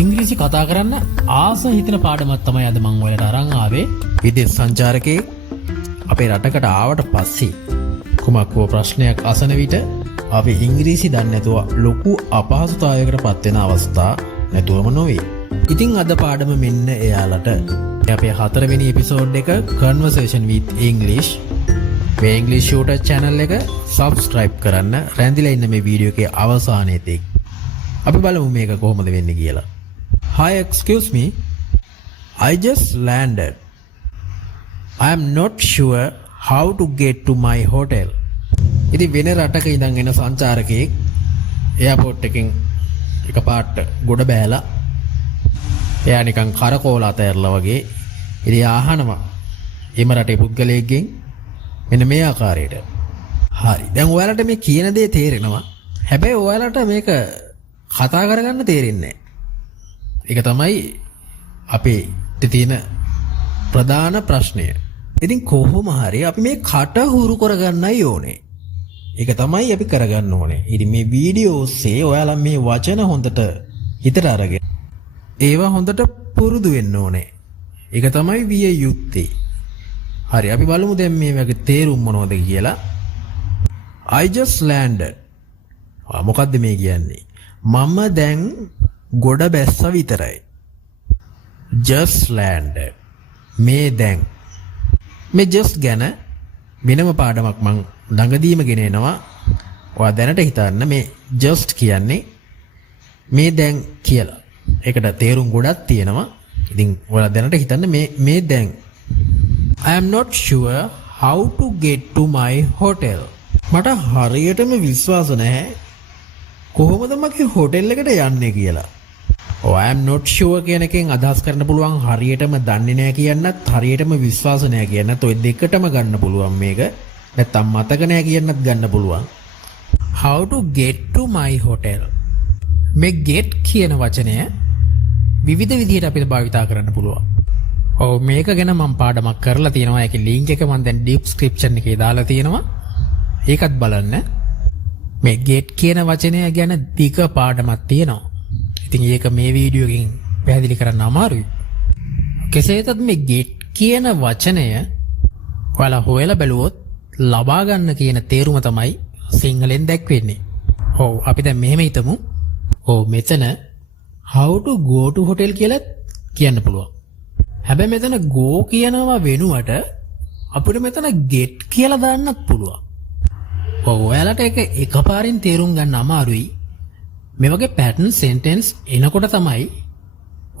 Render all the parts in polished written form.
ඉංග්‍රීසි කතා කරන්න ආස හිතන පාඩමක් තමයි අද මම ඔයාලට අරන් ආවේ. විදේශ සංචාරකයෙක් අපේ රටකට ආවට පස්සේ කුමක් හෝ ප්‍රශ්නයක් අසන විට අපි ඉංග්‍රීසි දන්නේ නැතුව ලොකු අපහසුතාවයකට පත් වෙන අවස්ථා නැතුවම නොවේ. ඉතින් අද පාඩම මෙන්න එයාලට. අපේ 4 වෙනි එපිසෝඩ් එක Conversation with English. මේ English Shooter channel එක subscribe කරන්න රැඳිලා ඉන්න මේ වීඩියෝ එකේ අවසානයේදී. අපි බලමු මේක කොහොමද වෙන්නේ කියලා. Hi, excuse me. I just landed. I am not sure how to get to my hotel. ඉතින් වෙන රටක ඉඳන් එන සංචාරකයෙක් එයාපෝට් එකෙන් එකපාරට ගොඩ බෑලා එයා නිකන් කරකෝල අතෑරලා වගේ ඉතින් අහනවා එම රටේ පුද්ගලයෙක්ගෙන් මෙන්න මේ ආකාරයට. හරි. දැන් ඔයාලට මේ කියන දේ තේරෙනවා. හැබැයි ඔයාලට මේක කතා කරගන්න තේරෙන්නේ නැහැ. ඒක තමයි අපේ තියෙන ප්‍රධාන ප්‍රශ්නය. ඉතින් කොහොම හරි අපි මේ කට හුරු කරගන්නයි ඕනේ. ඒක තමයි අපි කරගන්න ඕනේ. ඉතින් මේ වීඩියෝ ඔස්සේ ඔයාලා මේ වචන හොඳට හිතට අරගෙන ඒවා හොඳට පුරුදු වෙන්න ඕනේ. ඒක තමයි විය යුත්තේ. හරි අපි බලමු දැන් මේ වගේ තේරුම් මොනවද කියලා. I just landed. මොකද්ද මේ කියන්නේ? මම දැන් ගොඩ බැස්ස විතරයි. just landed. මේ දැන් මේ just ගැන වෙනම පාඩමක් මං ළඟදීම ගෙන එනවා. ඔයා දැනට හිතන්න මේ just කියන්නේ මේ දැන් කියලා. ඒකට තේරුම් ගොඩක් තියෙනවා. ඉතින් ඔයාලා දැනට හිතන්න මේ දැන් I am not sure how to get to my hotel. මට හරියටම විශ්වාස නැහැ කොහොමද මගේ හොටෙල් එකට යන්නේ කියලා. I am not sure කියන එකෙන් අදහස් කරන්න පුළුවන් හරියටම දන්නේ නැහැ කියන්නත් හරියටම විශ්වාස නැහැ කියන්නත් ඔය දෙකටම ගන්න පුළුවන් මේක. නැත්තම් මතක නැහැ කියන්නත් ගන්න පුළුවන්. How to get to my hotel. මේ get කියන වචනය විවිධ විදිහට අපිට භාවිතා කරන්න පුළුවන්. ඔව් මේක ගැන මම පාඩමක් කරලා තියෙනවා. ඒකේ link එක මම දැන් description එකේ දාලා තියෙනවා. ඒකත් බලන්න. මේ get කියන වචනය ගැන දිග පාඩමක් තියෙනවා. ඉතින් ඒක මේ වීඩියෝ එකෙන් පැහැදිලි කරන්න අමාරුයි. කෙසේ වෙතත් මේ get කියන වචනය ඔයාලා හොයලා බැලුවොත් ලබා ගන්න කියන තේරුම තමයි සිංහලෙන් දැක්වෙන්නේ. ඔව් අපි දැන් මෙහෙම හිතමු. ඔව් මෙතන how to go to hotel කියලා කියන්න පුළුවන්. හැබැයි මෙතන go කියනවා වෙනුවට අපිට මෙතන get කියලා දාන්නත් පුළුවන්. ඔව් ඔයාලට ඒක එකපාරින් තේරුම් ගන්න අමාරුයි. මේ වගේ pattern sentence එනකොට තමයි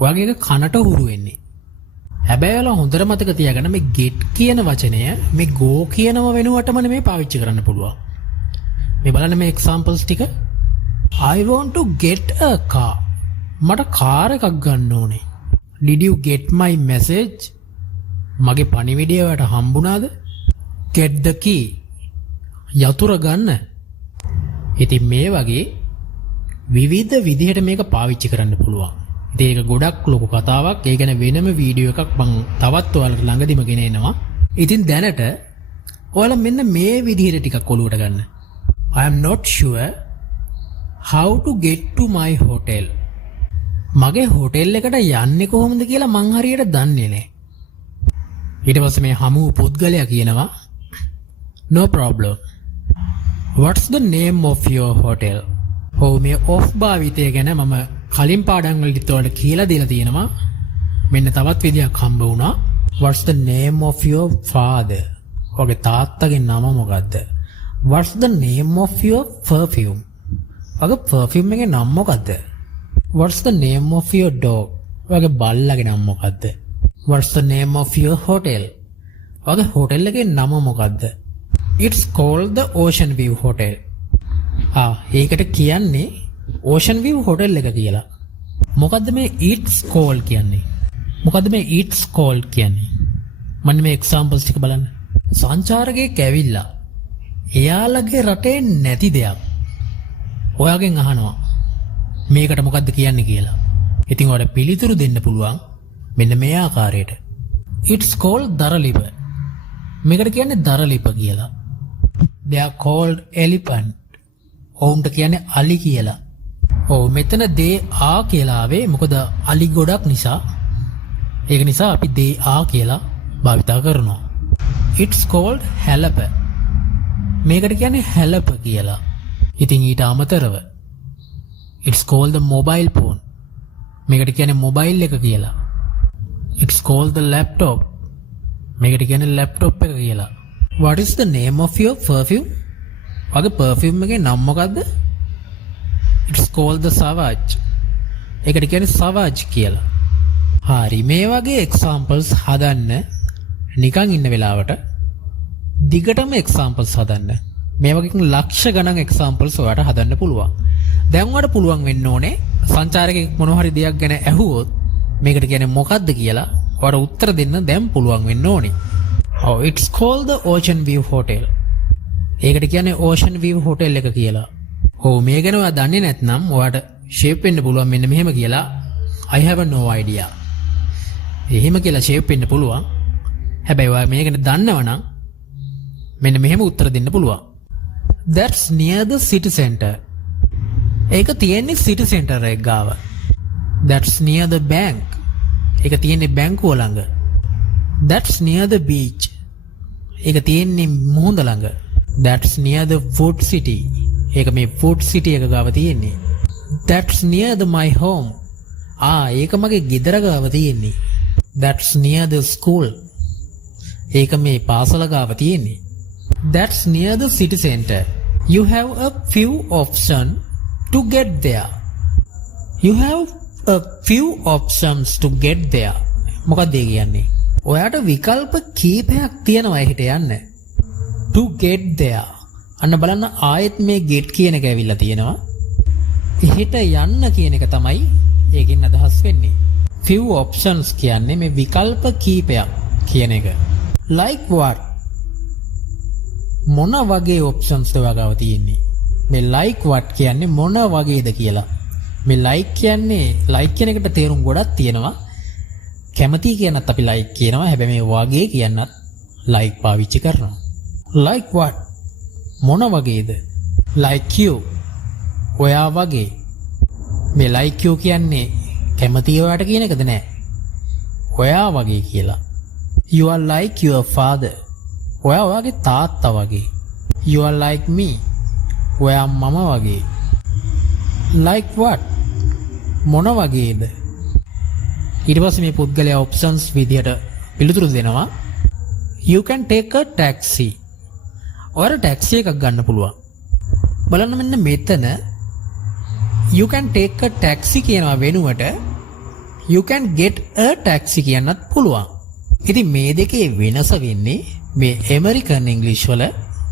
ඔයාගේ එක කනට හුරු වෙන්නේ. හැබැයි ඔයාලා හොඳට මතක තියාගන්න මේ get කියන වචනය මේ go කියනව වෙනුවටම නෙමෙයි පාවිච්චි කරන්න පුළුවන්. මේ බලන්න මේ examples ටික. I want to get a car. මට කාර් එකක් ගන්න ඕනේ. Did you get my message? මගේ පණිවිඩය ඔයාලට හම්බුණාද? Get the key. යතුර ගන්න. ඉතින් මේ වගේ විවිධ විදිහට මේක පාවිච්චි කරන්න පුළුවන්. ඉතින් ඒක ගොඩක් ලොකු කතාවක්. ඒ ගැන වෙනම වීඩියෝ එකක් මම තවත් ඔයාලට ළඟදිම ගෙන එනවා. ඉතින් දැනට ඔයාලා මෙන්න මේ විදිහට ටිකක් ඔලුවට ගන්න. I am not sure how to get to my hotel. මගේ හොටෙල් එකට යන්නේ කොහොමද කියලා මං හරියට දන්නේ නැහැ. ඊට පස්සේ මේ හමු පුද්ගලයා කියනවා no problem. What's the name of your hotel? මේ off භාවිතය ගැන මම කලින් පාඩම් වලට ඔයාලට කියලා දීලා තියෙනවා. මෙන්න තවත් විදියක් හම්බ වුණා. What's the name of your father? ඔගේ තාත්තගේ නම මොකද්ද? What's the name of your perfume? ඔගේ perfume එකේ නම මොකද්ද? What's the name of your dog? ඔගේ බල්ලගේ නම මොකද්ද? What's the name of your hotel? ඔගේ හොටෙල් එකේ නම මොකද්ද? It's called the Ocean View Hotel. ඒකට කියන්නේ Ocean View Hotel එක කියලා. මොකද්ද මේ it's called කියන්නේ? මොකද්ද මේ it's called කියන්නේ? මම මේ examples ටික බලන්න. සංචාරකයෙක් ඇවිල්ලා එයාලගේ රටේ නැති දෙයක් ඔයාගෙන් අහනවා. මේකට මොකද්ද කියන්නේ කියලා. ඉතින් ඔයාලට පිළිතුරු දෙන්න පුළුවන් මෙන්න මේ ආකාරයට. It's called දරලිප. මේකට කියන්නේ දරලිප කියලා. They are called elephant. ඔවුන්ට කියන්නේ අලි කියලා. ඔව් මෙතන they are කියලා ආවේ මොකද අලි ගොඩක් නිසා. ඒක නිසා අපි they are කියලා භාවිතා කරනවා. It's called help. මේකට කියන්නේ help කියලා. ඉතින් ඊට අමතරව it's called the mobile phone. මේකට කියන්නේ mobile එක කියලා. It's called the laptop. මේකට කියන්නේ laptop එක කියලා. What is the name of your perfume? ඔයාගේ perfume එකේ නම මොකද්ද? It's called the Savage. ඒකට කියන්නේ Savage කියලා. හරි මේ වගේ examples හදන්න නිකන් ඉන්න වෙලාවට දිගටම examples හදන්න. මේ වගේ ලක්ෂ ගණන් examples ඔයාලට හදන්න පුළුවන්. දැන් ඔයාලට පුළුවන් වෙන්න ඕනේ සංචාරකෙක් මොන හරි දෙයක් ගැන ඇහුවොත් මේකට කියන්නේ මොකද්ද කියලා ඔයාලට උත්තර දෙන්න දැන් පුළුවන් වෙන්න ඕනේ. Oh, it's called the Ocean View Hotel. ඒකට කියන්නේ Ocean View Hotel එක කියලා. ඔව් මේ ගැන ඔයා දන්නේ නැත්නම් ඔයාට shape වෙන්න පුළුවන් මෙන්න මෙහෙම කියලා. I have no idea. එහෙම කියලා shape වෙන්න පුළුවන්. හැබැයි ඔයා මේ ගැන දන්නවනම් මෙන්න මෙහෙම උත්තර දෙන්න පුළුවන්. That's near the city center. ඒක තියෙන්නේ city center එක ගාව. That's near the bank. ඒක තියෙන්නේ බැංකුව ළඟ. That's near the beach. ඒක තියෙන්නේ මුහුද ළඟ. That's near the food city. ඒක මේ food city එක ගාව තියෙන්නේ. That's near the my home. ඒක මගේ ගෙදර ගාව තියෙන්නේ. That's near the school. ඒක මේ පාසල ගාව තියෙන්නේ. That's near the city center. You have a few options to get there. You have a few options to get there. මොකක්ද ඒ කියන්නේ? ඔයාට විකල්ප කීපයක් තියෙනවා එහෙට යන්න. To get there. අන්න බලන්න ආයෙත් මේ get කියන එක ඇවිල්ලා තියෙනවා. එහෙට යන්න කියන එක තමයි ඒකෙන් අදහස් වෙන්නේ. Few options කියන්නේ මේ විකල්ප කීපයක් කියන එක. Like what? මොන වගේ options ඔයාගාව තියෙන්නේ? මේ like what කියන්නේ මොන වගේද කියලා. මේ like කියන්නේ like කියන එකට තේරුම් ගොඩක් තියෙනවා. කැමති කියනත් අපි like කියනවා. හැබැයි මේ වගේ කියනත් like පාවිච්චි කරනවා. Like what? මොන වගේද? Like you. ඔයා වගේ. මේ like you කියන්නේ කැමති ඔයාට කියන එකද නෑ. ඔයා වගේ කියලා. You are like your father. ඔයා ඔයාගේ තාත්තා වගේ. You are like me. ඔයා මම වගේ. Like what? මොන වගේද? ඊට පස්සේ මේ පුද්ගලයා options විදියට පිළිතුරු දෙනවා. You can take a taxi. ඔයාලා ටැක්සි එකක් ගන්න පුළුවන්. බලන්න මෙන්න මෙතන you can take a taxi කියනවා වෙනුවට you can get a taxi කියන්නත් පුළුවන්. ඉතින් මේ දෙකේ වෙනස වෙන්නේ මේ American English වල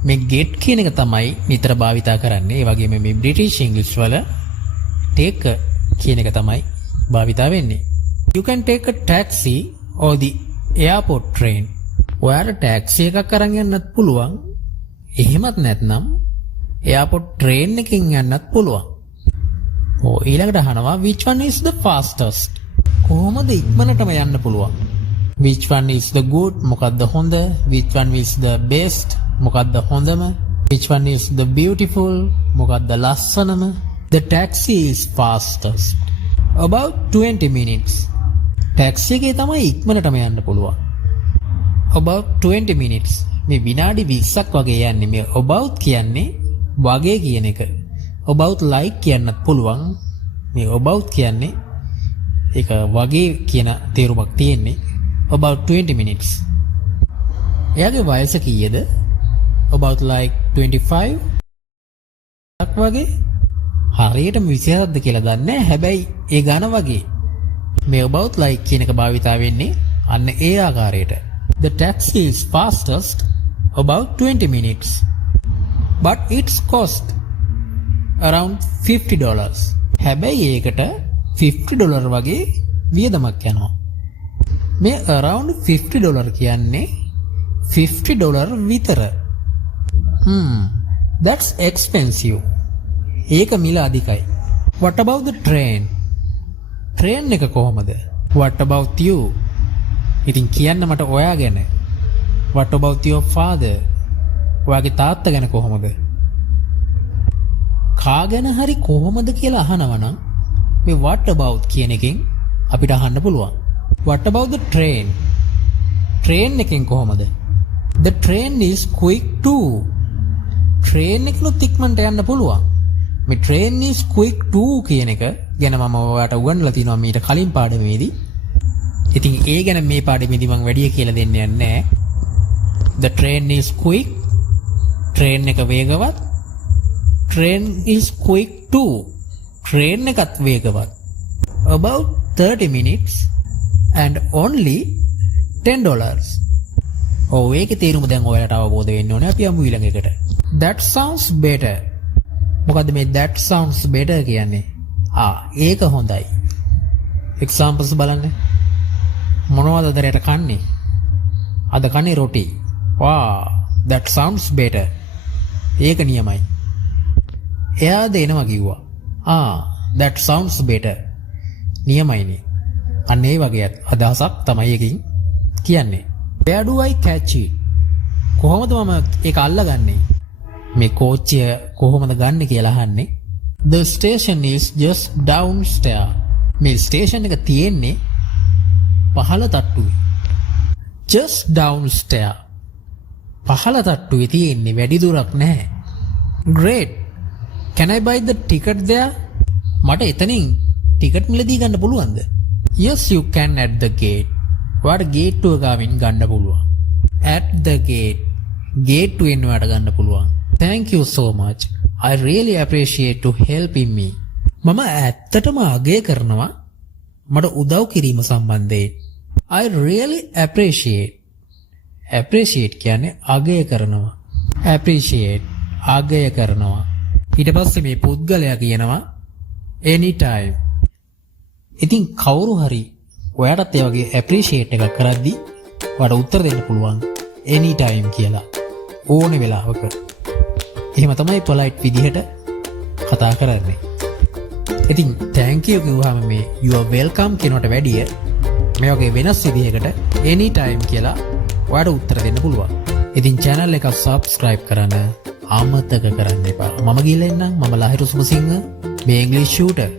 මේ get කියන එක තමයි නිතර භාවිතා කරන්නේ. ඒ වගේම මේ British English වල take කියන එක තමයි භාවිතා වෙන්නේ. You can take a taxi or the airport train. ඔයාලා ටැක්සි එකක් අරන් යන්නත් පුළුවන්. එහෙමත් නැත්නම් airport train එකකින් යන්නත් පුළුවන්. ඊළඟට අහනවා which one is the fastest? කොහොමද ඉක්මනටම යන්න පුළුවන්? Which one is the good? මොකද්ද හොඳ? Which one is the best? මොකද්ද හොඳම? Which one is the beautiful? මොකද්ද ලස්සනම? The taxi is fastest. About 20 minutes. Taxi එකේ තමයි ඉක්මනටම යන්න පුළුවන්. About 20 minutes. මේ විනාඩි 20ක් වගේ යන්නේ. මේ about කියන්නේ වගේ කියන එක. About like කියන්නත් පුළුවන්. මේ about කියන්නේ ඒක වගේ කියන තේරුමක් තියෙන්නේ. About 20 minutes. එයාගේ වයස කීයද? About like 25 වගේ. හරියටම 27ක්ද කියලා දන්නේ නැහැ. හැබැයි ඒ ගණ වගේ. මේ about like කියන එක භාවිතා වෙන්නේ අන්න ඒ ආකාරයට. The taxi is fastest about 20 minutes. But its cost around $50. හැබැයි ඒකට $50 වගේ වියදමක් යනවා. මේ around $50 කියන්නේ $50 විතර. That's expensive. ඒක මිල අධිකයි. What about the train? train එක කොහමද? What about you? ඉතින් කියන්න මට ඔයා ගැන. What about your father? ඔයාගේ තාත්තා ගැන කොහොමද? කාගෙන හරි කොහොමද කියලා අහනවනම් මේ what about කියන එකෙන් අපිට අහන්න පුළුවන්. What about the train? train එකෙන් කොහොමද? The train is quick too. train එකනොත් ඉක්මනට යන්න පුළුවන්. මේ train is quick too කියන එක ගැන මම ඔයාලට උගන්වලා තිනවා මීට කලින් පාඩමේදී. ඉතින් ඒ ගැන මේ පාඩමේදී මම වැඩි කියලා දෙන්නේ නැහැ. The train is quick. train එක වේගවත්. train is quick too. train එකත් වේගවත්. About 30 minutes and only $10. ඔව් ඒකේ තේරුම දැන් ඔයාලට අවබෝධ වෙන්න ඕනේ. අපි යමු ඊළඟ එකට. That sounds better. මොකද්ද මේ that sounds better කියන්නේ? ඒක හොඳයි. examples බලන්න. මොනවද දරයට කන්නේ? අද කන්නේ රොටි. that sounds better. ඒක නියමයි. එයා දෙනවා කිව්වා. that sounds better. නියමයිනේ. අන්න ඒ වගේ අදහසක් තමයි එකකින් කියන්නේ. Where do I catch it? කොහොමද මම ඒක අල්ලගන්නේ? මේ කෝච්චිය කොහොමද ගන්න කියලා අහන්නේ. The station is just downstairs. මේ ස්ටේෂන් එක තියෙන්නේ පහළ තට්ටුවේ. just downstairs. පහළ තට්ටුවේ තියෙන්නේ, වැඩි දුරක් නැහැ. Great. Can I buy the ticket there? මට එතනින් ටිකට් මිලදී ගන්න පුළුවන්ද? Yes you can at the gate. ඔයාට ගේට්ටුව ගාවින් ගන්න පුළුවන්. At the gate. ගේට්ටුවෙන් ඔයාට ගන්න පුළුවන්. Thank you so much. I really appreciate to helping me. මම ඇත්තටම අගය කරනවා මට උදව් කිරීම සම්බන්ධයෙන්. I really appreciate. appreciate කියන්නේ අගය කරනවා. appreciate අගය කරනවා. ඊට පස්සේ මේ පුද්ගලයා කියනවා anytime. ඉතින් කවුරු හරි ඔයාටත් ඒ වගේ appreciate එකක් කරද්දී ඔයාට උත්තර දෙන්න පුළුවන් anytime කියලා. ඕනේ වෙලාවක. එහෙම තමයි polite විදිහට කතා කරන්නේ. ඉතින් thank you කිව්වම මේ you are welcome කියනකට වැඩිය මේ වගේ වෙනස් විදිහකට anytime කියලා ඔයාට උත්තර දෙන්න පුළුවන්. ඉතින් channel එක subscribe කරන්න අමතක කරන්න එපා. මම ගිහලා එන්නම්. මම ලහිරු සුබසිංහ මේ English Shooter.